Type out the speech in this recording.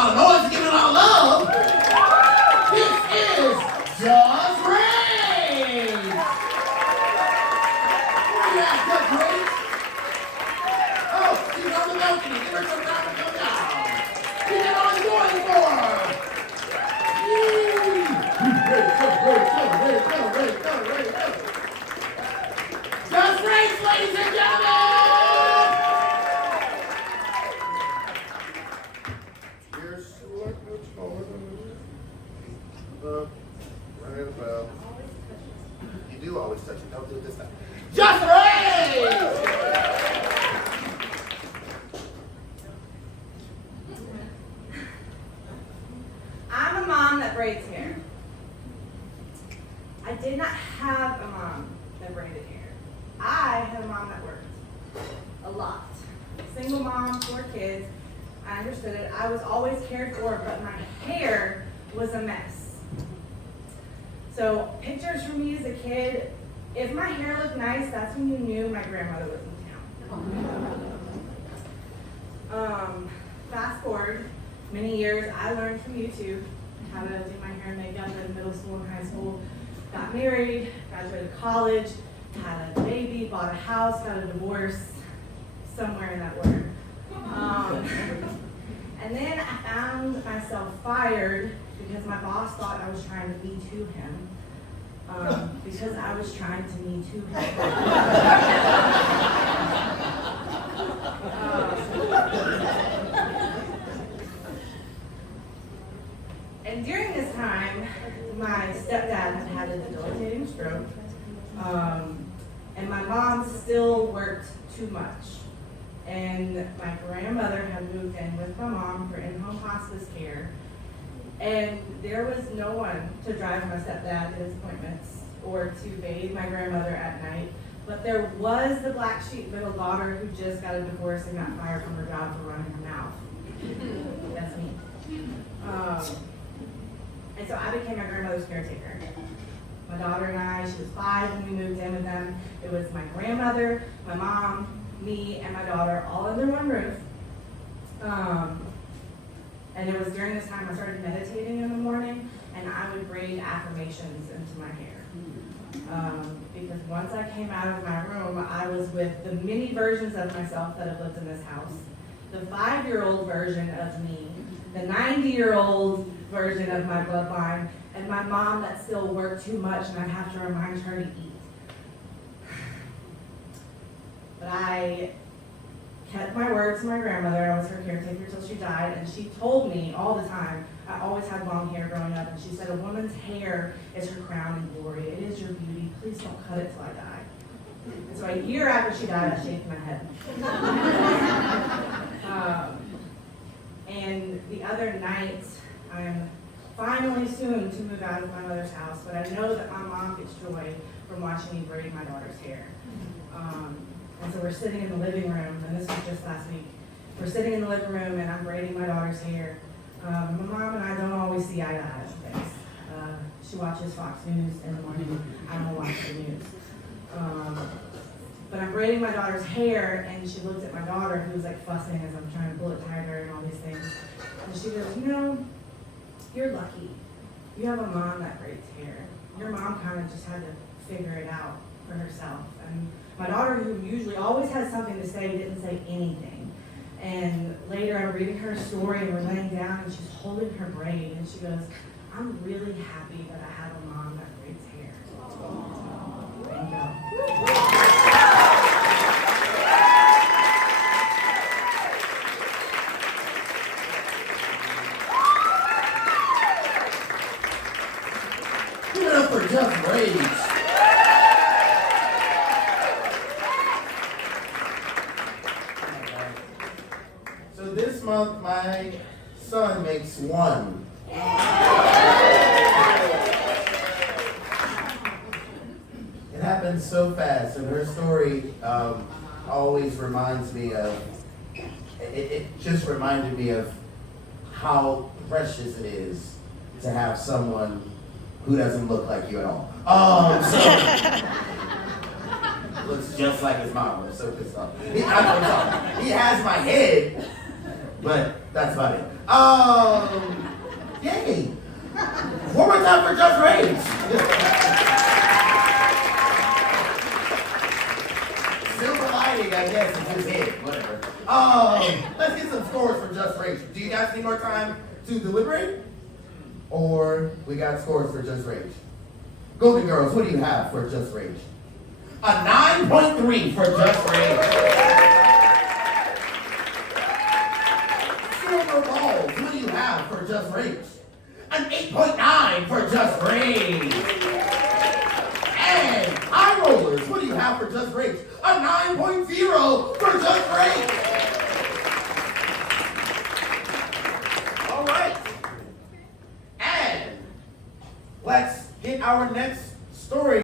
lot of noise and giving a lot of love. This is Just Rach. Yeah, Just Rach. Oh, she's on the balcony. Give her some time to come down. Get it on going for. Just Rach, ladies and gentlemen. Right about. You do always touch it. Don't do it this time. Just Rach! I'm a mom that braids hair. I did not have a mom that braided hair. I had a mom that worked a lot. Single mom, 4 kids. I understood it. I was always cared for, but my hair was a mess. So pictures from me as a kid, if my hair looked nice, that's when you knew my grandmother was in town. Fast forward many years, I learned from YouTube how to do my hair and makeup in middle school and high school. Got married, graduated college, had a baby, bought a house, got a divorce, somewhere in that order. And then I found myself fired because my boss thought I was trying to Me Too him. Because I was trying to Me Too him. And during this time, my stepdad had a debilitating stroke. And my mom still worked too much. And my grandmother had moved in with my mom for in-home hospice care. And there was no one to drive my stepdad to his appointments or to bathe my grandmother at night. But there was the black sheep middle daughter who just got a divorce and got fired from her job for running her mouth. That's me. And so I became my grandmother's caretaker. My daughter and I, she was 5 when we moved in with them. It was my grandmother, my mom, me, and my daughter all under one roof. And it was during this time I started meditating in the morning, and I would braid affirmations into my hair. Because once I came out of my room, I was with the many versions of myself that have lived in this house. The 5-year-old version of me, the 90-year-old version of my bloodline, and my mom that still worked too much and I'd have to remind her to eat. But I kept my word to my grandmother. I was her caretaker till she died, and she told me all the time, I always had long hair growing up, and she said, a woman's hair is her crown and glory. It is your beauty. Please don't cut it till I die. And so a year after she died, I shaved my head. And the other night, I'm finally soon to move out of my mother's house, but I know that my mom gets joy from watching me braid my daughter's hair. And so we're sitting in the living room, and this was just last week. We're sitting in the living room, and I'm braiding my daughter's hair. My mom and I don't always see eye to eye on things. She watches Fox News in the morning. I don't watch the news. But I'm braiding my daughter's hair, and she looks at my daughter, who's like fussing as I'm trying to pull it tighter and all these things. And she goes, you know, you're lucky. You have a mom that braids hair. Your mom kind of just had to figure it out for herself. And my daughter, who usually always has something to say, didn't say anything. And later I'm reading her story and we're laying down and she's holding her braid and she goes, I'm really happy that I have a mom that braids hair. Thank you. Give it up for Just Rach. So this month, my son makes 1. It happened so fast, and her story always reminds me of, it just reminded me of how precious it is to have someone who doesn't look like you at all. Looks just like his mom. I'm so pissed off. He has my head, But that's about it. Yay! One more time for Just Rage. Silver lining, I guess, it just hit. Whatever. Let's get some scores for Just Rage. Do you guys need more time to deliberate? Or we got scores for Just Rage? Golden Girls, what do you have for Just Rage? A 9.3 for Just Rage. Silver Balls, what do you have for Just Rage? An 8.9 for Just Rage. And High Rollers, what do you have for Just Rage? A 9.0 for Just Rage. All right. And let's get our next story.